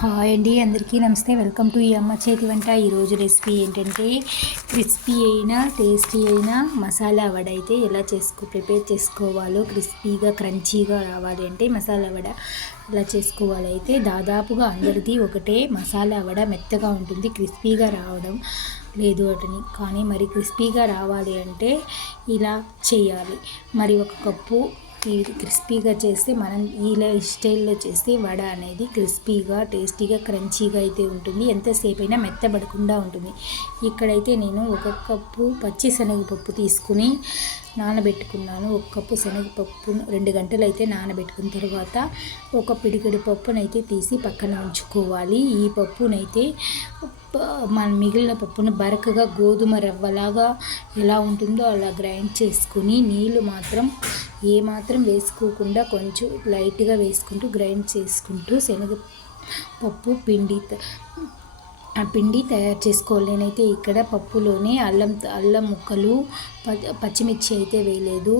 Hi అండి, అందరికీ నమస్తే. వెల్కమ్ టు ఈ అమ్మ చేతి వంట. ఈరోజు రెసిపీ ఏంటంటే క్రిస్పీ అయిన టేస్టీ అయిన మసాలా వడ అయితే ఎలా ప్రిపేర్ చేసుకోవాలో, క్రిస్పీగా క్రంచీగా రావాలి అంటే మసాలా వడ ఎలా చేసుకోవాలి అయితే దాదాపుగా అందరిది ఒకటే. మసాలా వడ మెత్తగా ఉంటుంది, క్రిస్పీగా రావడం లేదు అటని. కానీ మరి క్రిస్పీగా రావాలి అంటే ఇలా చేయాలి. మరి ఒక కప్పు క్రిస్పీగా చేస్తే మనం ఇలా స్టైల్లో చేస్తే వడ అనేది క్రిస్పీగా టేస్టీగా క్రంచీగా అయితే ఉంటుంది, ఎంతసేపు అయినా మెత్తబడకుండా ఉంటుంది. ఇక్కడైతే నేను ఒక కప్పు పచ్చి శనగపప్పు తీసుకుని నానబెట్టుకున్నాను. ఒక కప్పు శనగపప్పు 2 గంటలు అయితే నానబెట్టుకున్న తర్వాత ఒక పిడికెడు పప్పునైతే తీసి పక్కన ఉంచుకోవాలి. ఈ పప్పునైతే మన మిగిలిన పప్పును బరకగా గోధుమ రవ్వలాగా ఎలా ఉంటుందో అలా గ్రైండ్ చేసుకుని నీళ్ళు మాత్రం ఏమాత్రం వేసుకోకుండా కొంచెం లైట్గా వేసుకుంటూ గ్రైండ్ చేసుకుంటూ శనగపప్పు పిండి తయారు చేసుకోవాలి. నేనైతే ఇక్కడ పప్పులోనే అల్లం ముక్కలు, పచ్చిమిర్చి అయితే వేయలేదు,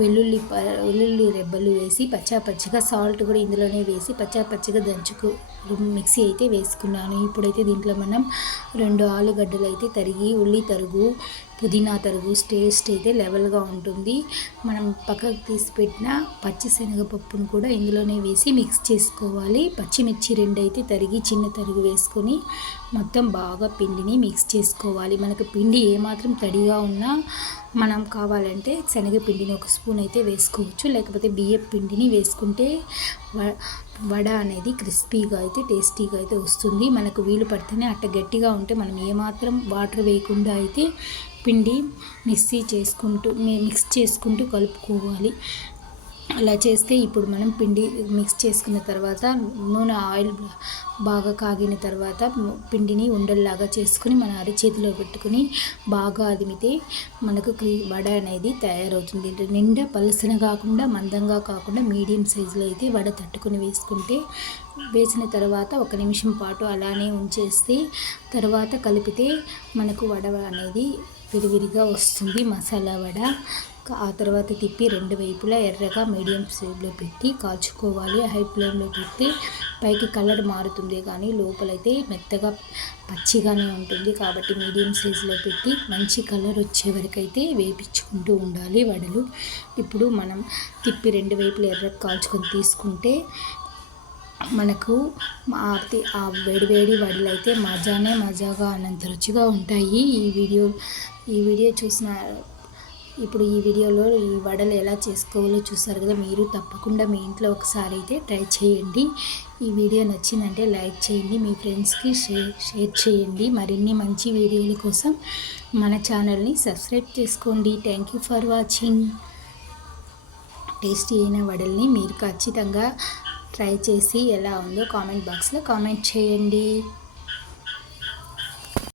వెల్లుల్లి రెబ్బలు వేసి పచ్చిగా సాల్ట్ కూడా ఇందులోనే వేసి పచ్చిగా మిక్సీ అయితే వేసుకున్నాను. ఇప్పుడైతే దీంట్లో మనం 2 ఆలుగడ్డలు అయితే తరిగి, ఉల్లి తరుగు, పుదీనా తరుగు టేస్ట్ అయితే లెవెల్గా ఉంటుంది. మనం పక్కకు తీసి పెట్టిన పచ్చి శనగపప్పును కూడా ఇందులోనే వేసి మిక్స్ చేసుకోవాలి. పచ్చిమిర్చి 2 అయితే తరిగి చిన్న తరుగు వేసుకొని మొత్తం బాగా పిండిని మిక్స్ చేసుకోవాలి. మనకు పిండి ఏమాత్రం తడిగా ఉన్నా మనం కావాలంటే శనగపిండిని 1 స్పూన్ అయితే వేసుకోవచ్చు, లేకపోతే బియ్యం పిండిని వేసుకుంటే వడ అనేది క్రిస్పీగా అయితే టేస్టీగా అయితే వస్తుంది. మనకు వీలు పడితేనే అట్ట గట్టిగా ఉంటే మనం ఏమాత్రం వాటర్ వేయకుండా అయితే పిండి మిక్స్ చేసుకుంటూ కలుపుకోవాలి. అలా చేస్తే ఇప్పుడు మనం పిండి మిక్స్ చేసుకున్న తర్వాత ఆయిల్ బాగా కాగిన తర్వాత పిండిని ఉండల్లాగా చేసుకుని మన అరచేతిలో పెట్టుకుని బాగా అదిమితే మనకు వడ అనేది తయారవుతుంది. నిండా పలసన కాకుండా మందంగా కాకుండా మీడియం సైజులో అయితే వడ తట్టుకుని వేసిన తర్వాత 1 నిమిషం పాటు అలానే ఉంచేస్తే తర్వాత కలిపితే మనకు వడ అనేది విడివిడిగా వస్తుంది, మసాలా వడ. ఆ తర్వాత తిప్పి 2 వైపులా ఎర్రగా మీడియం ఫ్లేమ్లో పెట్టి కాల్చుకోవాలి. హై ఫ్లేమ్లో పెట్టి పైకి కలర్ మారుతుంది కానీ లోపలైతే మెత్తగా పచ్చిగానే ఉంటుంది. కాబట్టి మీడియం సైజులో పెట్టి మంచి కలర్ వచ్చే వరకు అయితే వేపించుకుంటూ ఉండాలి వడలు. ఇప్పుడు మనం తిప్పి 2 వైపులు ఎర్రగా కాల్చుకొని తీసుకుంటే మనకు ఆ వేడివేడి వడలు అయితే మజాగా అన్నంత రుచిగా ఉంటాయి. ఈ వీడియో చూసిన ఇప్పుడు ఈ వీడియోలో ఈ వడలు ఎలా చేసుకోవాలో చూసారు కదా. మీరు తప్పకుండా మీ ఇంట్లో ఒకసారి అయితే ట్రై చేయండి. ఈ వీడియో నచ్చిందంటే లైక్ చేయండి, మీ ఫ్రెండ్స్కి షేర్ చేయండి. మరిన్ని మంచి వీడియోల కోసం మన ఛానల్ని సబ్స్క్రైబ్ చేసుకోండి. Thank you for watching. Tasty అయిన వడల్ని మీరు ఖచ్చితంగా ట్రై చేసి ఎలా ఉందో కామెంట్ బాక్స్లో కామెంట్ చేయండి.